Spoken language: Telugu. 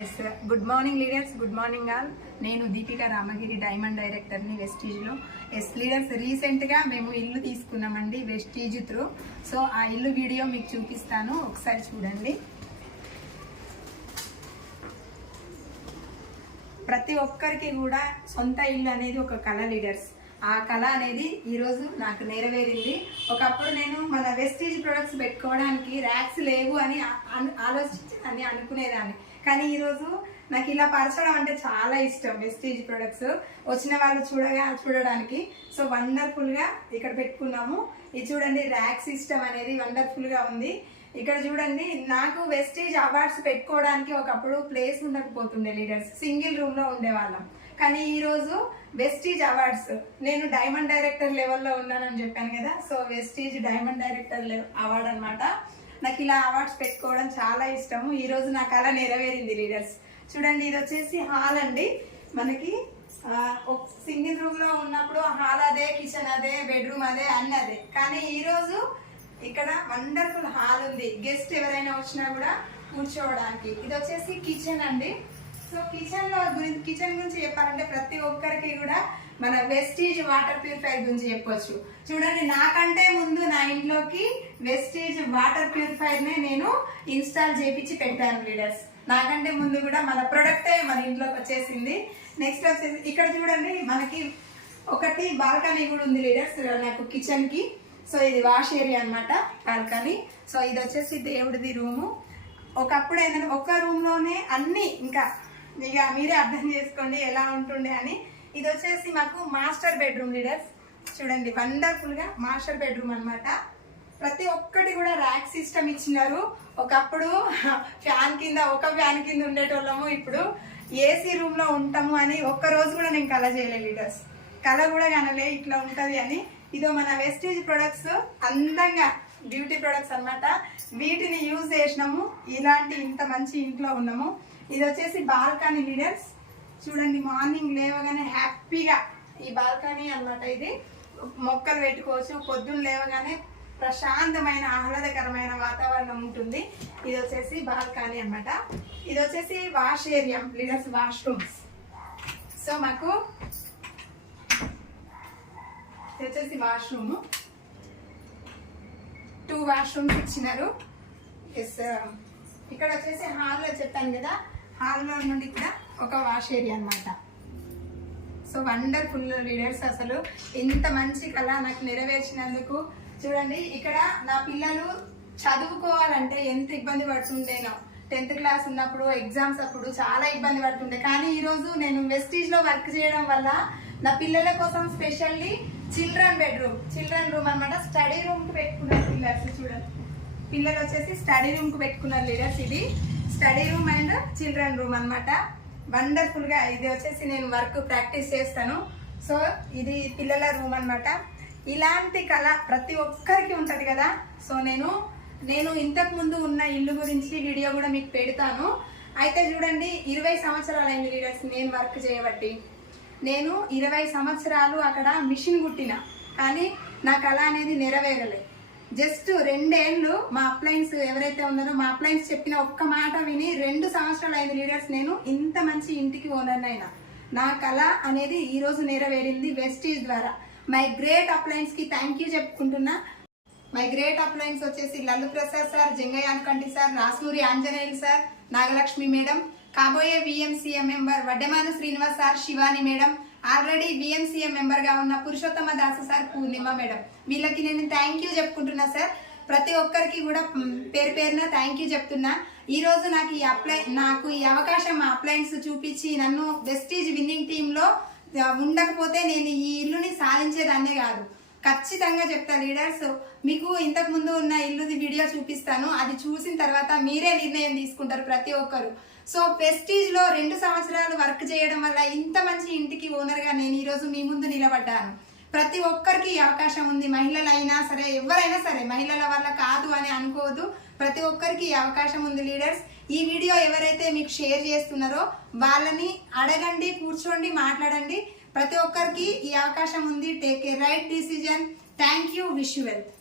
Good morning leaders, good morning all. నేను దీపిక రామగిరి, డైమండ్ డైరెక్టర్ని వెస్టీజ్లో. లీడర్స్, రీసెంట్గా మేము ఇల్లు తీసుకున్నామండి వెస్టీజ్ త్రూ. సో ఆ ఇల్లు వీడియో మీకు చూపిస్తాను, ఒకసారి చూడండి. ప్రతి ఒక్కరికి కూడా సొంత ఇల్లు అనేది ఒక కళ లీడర్స్. ఆ కళ అనేది ఈరోజు నాకు నెరవేరింది. ఒకప్పుడు నేను మన వెస్టీజ్ ప్రొడక్ట్స్ పెట్టుకోవడానికి ర్యాక్స్ లేవు అని ఆలోచించి అనుకునేదాన్ని. కానీ ఈరోజు నాకు ఇలా పరచడం అంటే చాలా ఇష్టం. వెస్టీజ్ ప్రొడక్ట్స్ వచ్చిన వాళ్ళు చూడడానికి సో వండర్ఫుల్గా ఇక్కడ పెట్టుకున్నాము. ఇది చూడండి, ర్యాక్ సిస్టమ్ అనేది వండర్ఫుల్గా ఉంది. ఇక్కడ చూడండి, నాకు వెస్టీజ్ అవార్డ్స్ పెట్టుకోవడానికి ఒకప్పుడు ప్లేస్ ఉండకపోతుండే లీడర్స్, సింగిల్ రూమ్లో ఉండేవాళ్ళం. కానీ ఈరోజు వెస్టీజ్ అవార్డ్స్, నేను డైమండ్ డైరెక్టర్ లెవెల్లో ఉన్నానని చెప్పాను కదా, so Vestige diamond director award అనమాట. నాకు ఇలా అవార్డ్స్ పెట్టుకోవడం చాలా ఇష్టము. ఈరోజు నాకు అలా నెరవేరింది లీడర్స్. చూడండి, ఇది వచ్చేసి హాల్ అండి. మనకి సింగిల్ రూమ్లో ఉన్నప్పుడు హాల్ అదే, కిచెన్ అదే, బెడ్రూమ్ అదే, అన్నీ అదే. కానీ ఈరోజు ఇక్కడ వండర్ఫుల్ హాల్ ఉంది, గెస్ట్ ఎవరైనా వచ్చినా కూడా కూర్చోవడానికి. ఇది వచ్చేసి కిచెన్ అండి. సో కిచెన్ గురించి చెప్పాలంటే ప్రతి ఒక్కరికి కూడా మన వెస్టీజ్ వాటర్ ప్యూరిఫైర్ గురించి చెప్పొచ్చు. చూడండి, నాకంటే ముందు నా ఇంట్లోకి వెస్టీజ్ వాటర్ ప్యూరిఫైర్ నే నేను ఇన్స్టాల్ చేపించి పెట్టాను లీడర్స్. నాకంటే ముందు కూడా మన ప్రొడక్టే మన ఇంట్లోకి వచ్చేసింది. నెక్స్ట్ వచ్చేసి ఇక్కడ చూడండి, మనకి ఒకటి బాల్కనీ కూడా ఉంది లీడర్స్ నాకు కిచెన్ కి. సో ఇది వాష్ ఏరియా అనమాట, బాల్కనీ. సో ఇది వచ్చేసి దేవుడిది రూము. ఒకప్పుడు ఏంటంటే ఒక్క రూమ్ లోనే అన్ని, ఇంకా ఇక మీరే అర్థం చేసుకోండి ఎలా ఉంటుండే అని. ఇది వచ్చేసి మాకు మాస్టర్ బెడ్రూమ్ లీడర్స్. చూడండి, వండర్ఫుల్ గా మాస్టర్ బెడ్రూమ్ అనమాట. ప్రతి ఒక్కటి కూడా ర్యాక్ సిస్టమ్ ఇచ్చినారు. ఒకప్పుడు ఫ్యాన్ కింద ఉండేటోళ్ళము, ఇప్పుడు ఏసీ రూమ్ లో ఉంటాము అని ఒక్క రోజు కూడా నేను కళ చేయలే లీడర్స్. కళ కూడా కనలే ఇట్లా ఉంటది అని. ఇదో మన వెస్టీజ్ ప్రొడక్ట్స్, అందంగా బ్యూటీ ప్రొడక్ట్స్ అనమాట. వీటిని యూజ్ చేసినాము, ఇలాంటి ఇంత మంచి ఇంట్లో ఉన్నాము. ఇది వచ్చేసి బాల్కనీ లీడర్స్. చూడండి, మార్నింగ్ లేవగానే హ్యాపీగా ఈ బాల్కనీ అనమాట. ఇది మొక్కలు పెట్టుకోవచ్చు. పొద్దున్న లేవగానే ప్రశాంతమైన ఆహ్లాదకరమైన వాతావరణం ఉంటుంది. ఇది వచ్చేసి బాల్కనీ అనమాట. ఇది వచ్చేసి wash area leaders, washrooms. So మాకు ఇది వచ్చేసి వాష్రూమ్, 2 వాష్రూమ్స్ ఇచ్చినారు. ఇక్కడ వచ్చేసి హాల్లో చెప్పాను కదా, హాల్లో నుండి ఇక్కడ ఒక వాష్ ఏరియా అనమాట. సో వండర్ఫుల్ లీడర్స్, అసలు ఇంత మంచి కళ నాకు నెరవేర్చినందుకు. చూడండి, ఇక్కడ నా పిల్లలు చదువుకోవాలంటే ఎంత ఇబ్బంది పడుతుండేనో. 10th క్లాస్ ఉన్నప్పుడు, ఎగ్జామ్స్ అప్పుడు చాలా ఇబ్బంది పడుతుండే. కానీ ఈరోజు నేను వెస్టీజ్లో వర్క్ చేయడం వల్ల నా పిల్లల కోసం స్పెషల్లీ చిల్డ్రన్ రూమ్ అనమాట, స్టడీ రూమ్కి పెట్టుకున్నారు పిల్లర్స్. చూడండి, పిల్లలు వచ్చేసి స్టడీ రూమ్కి పెట్టుకున్నారు లీడర్స్. ఇది study room and children room అనమాట. వండర్ఫుల్గా ఇది వచ్చేసి నేను వర్క్ ప్రాక్టీస్ చేస్తాను. సో ఇది పిల్లల రూమ్ అనమాట. ఇలాంటి కళ ప్రతి ఒక్కరికి ఉంటుంది కదా. సో నేను ఇంతకు ముందు ఉన్న ఇల్లు గురించి వీడియో కూడా మీకు పెడతాను. అయితే చూడండి, 20 సంవత్సరాలు అయింది లీడర్స్ నేను వర్క్ చేయబట్టి. నేను 20 సంవత్సరాలు అక్కడ మిషన్ కుట్టిన, కానీ నా కళ అనేది నెరవేరలే. జస్ట్ 2 ఏళ్ళు మా అప్లయన్స్ ఎవరైతే ఉన్నారో, మా అప్లయన్స్ చెప్పిన ఒక్క మాట విని 2 సంవత్సరాలు అయింది లీడర్స్ నేను ఇంత మంచి ఇంటికి ఓనర్ అయినా. నా కళ అనేది ఈ రోజు నెరవేరింది వెస్టీజ్ ద్వారా. మై గ్రేట్ అప్లయన్స్ కి థ్యాంక్ యూ చెప్పుకుంటున్నా. మై గ్రేట్ అప్లయన్స్ వచ్చేసి Lallu Prasad sir, Jangaiah Anukanti sir, Rasuri Anjaneyulu sir, Nagalakshmi madam, కాబోయే VMCM member Vaddemanu Srinivas sir, Shivani madam, already VMCM member గా ఉన్న పురుషోత్తమ దాసు సార్, పూర్ణిమ మేడం. వీళ్ళకి నేను థ్యాంక్ యూ చెప్పుకుంటున్నా సార్. ప్రతి ఒక్కరికి కూడా పేరు పేరున థ్యాంక్ యూ చెప్తున్నా. ఈ రోజు నాకు ఈ అవకాశం మా అప్లయన్స్ చూపించి నన్ను వెస్టీజ్ విన్నింగ్ టీమ్ లో ఉండకపోతే నేను ఈ ఇల్లుని సాధించేదాన్నే కాదు. ఖచ్చితంగా చెప్తా లీడర్స్, మీకు ఇంతకు ముందు ఉన్న ఇల్లుది వీడియో చూపిస్తాను. అది చూసిన తర్వాత మీరే నిర్ణయం తీసుకుంటారు ప్రతి ఒక్కరు. సో వెస్టీజ్ లో 2 సంవత్సరాలు వర్క్ చేయడం వల్ల ఇంత మంచి ఇంటికి ఓనర్ గా నేను ఈరోజు మీ ముందు నిలబడ్డాను. ప్రతి ఒక్కరికి ఈ అవకాశం ఉంది. మహిళలైనా సరే, ఎవరైనా సరే, మహిళల వల్ల కాదు అని అనుకోవద్దు. ప్రతి ఒక్కరికి ఈ అవకాశం ఉంది లీడర్స్. ఈ వీడియో ఎవరైతే మీకు షేర్ చేస్తున్నారో వాళ్ళని అడగండి, కూర్చోండి, మాట్లాడండి. ప్రతి ఒక్కరికి ఈ అవకాశం ఉంది. Take a right decision. Thank you. Wish you wealth.